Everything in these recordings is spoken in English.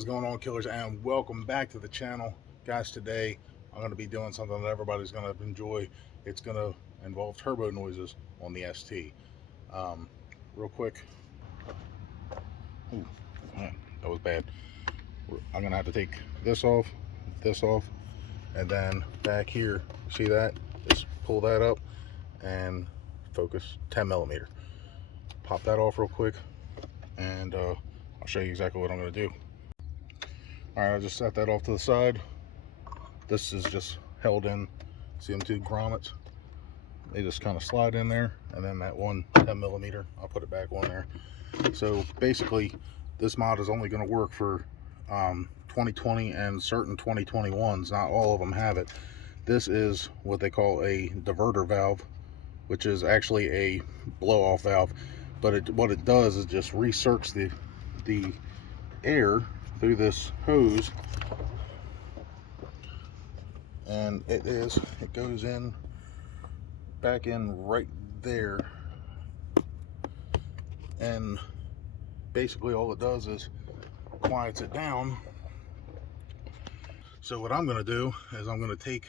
is going on, killers, and welcome back to the channel. Guys, today I'm going to be doing something that everybody's going to enjoy. It's going to involve turbo noises on the ST. Real quick. Ooh, that was bad. I'm going to have to take this off, and then back here, see that? Just pull that up and focus 10 millimeter. Pop that off real quick, and I'll show you exactly what I'm going to do. Alright, I just set that off to the side. This is just held in. See them two grommets? They just kind of slide in there, and then that one 10 millimeter, I'll put it back on there. So basically, this mod is only going to work for 2020 and certain 2021s. Not all of them have it. This is what they call a diverter valve, which is actually a blow-off valve. But what it does is just recirculates the air through this hose, and it goes in back in right there, and basically all it does is quiets it down. So what I'm going to do is I'm going to take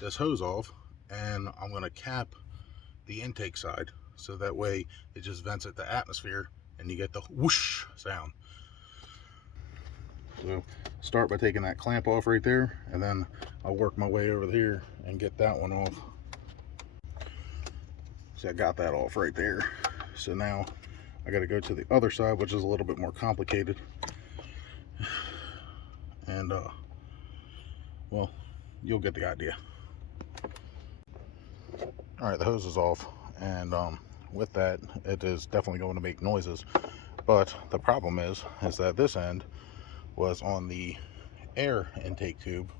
this hose off, and I'm going to cap the intake side, so that way it just vents at the atmosphere and you get the whoosh sound. So start by taking that clamp off right there, and then I'll work my way over here and get that one off. So I got that off right there. So now I got to go to the other side, which is a little bit more complicated. And well, you'll get the idea. All right, the hose is off, and with that, it is definitely going to make noises. But the problem is that this end was on the air intake tube,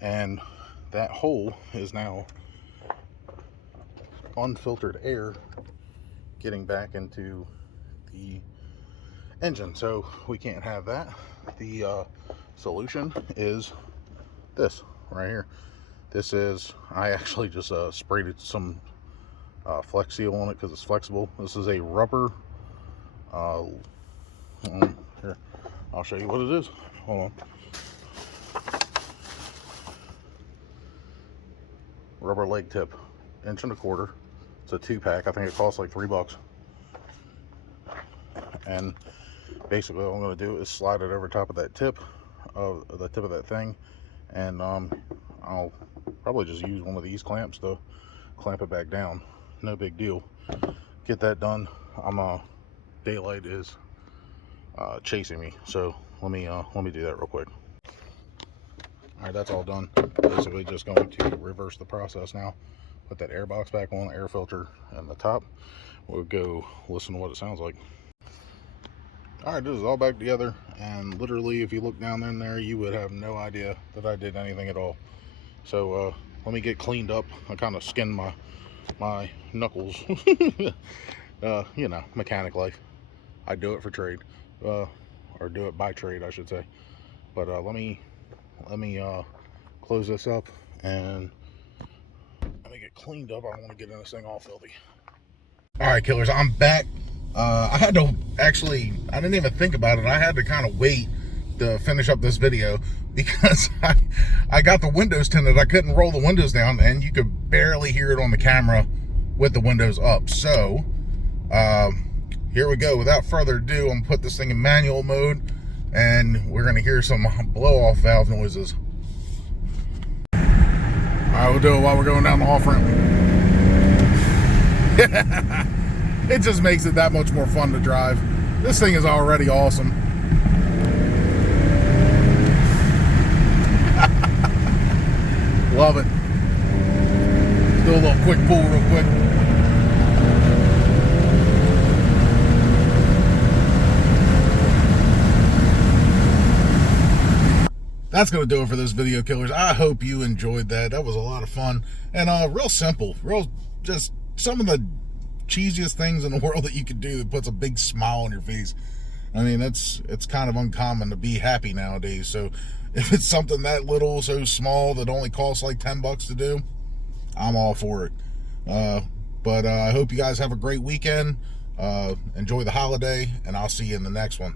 and that hole is now unfiltered air getting back into the engine, so we can't have that. The solution is this right here. This is, I actually just sprayed it some Flex Seal on it because it's flexible. This is a rubber here, I'll show you what it is. Hold on. Rubber leg tip, 1.25 inches. It's a 2-pack. I think it costs like $3. And basically all I'm going to do is slide it over top of that tip of that thing, and I'll probably just use one of these clamps to clamp it back down. No big deal. Get that done. Daylight is chasing me, so let me do that real quick. All right, that's all done. Basically just going to reverse the process now. Put that air box back on, air filter and the top. We'll go listen to what it sounds like. All right, this is all back together, and literally if you look down in there, you would have no idea that I did anything at all. So let me get cleaned up. I kind of skinned my knuckles. You know, mechanic life. I do it for trade, or do it by trade, I should say. But let me close this up and let me get cleaned up. I don't want to get in this thing all filthy. All right, killers, I'm back. I had to actually, I didn't even think about it. I had to kind of wait to finish up this video because I got the windows tinted. I couldn't roll the windows down, and you could barely hear it on the camera with the windows up. So here we go. Without further ado, I'm gonna put this thing in manual mode, and we're gonna hear some blow-off valve noises. All right, we'll do it while we're going down the off ramp. It just makes it that much more fun to drive. This thing is already awesome. Love it. Do a little quick pull real quick. That's going to do it for this video, killers. I hope you enjoyed that. That was a lot of fun. And real simple. Just some of the cheesiest things in the world that you could do that puts a big smile on your face. I mean, it's kind of uncommon to be happy nowadays. So if it's something that little, so small, that only costs like $10 to do, I'm all for it. But I hope you guys have a great weekend. Enjoy the holiday, and I'll see you in the next one.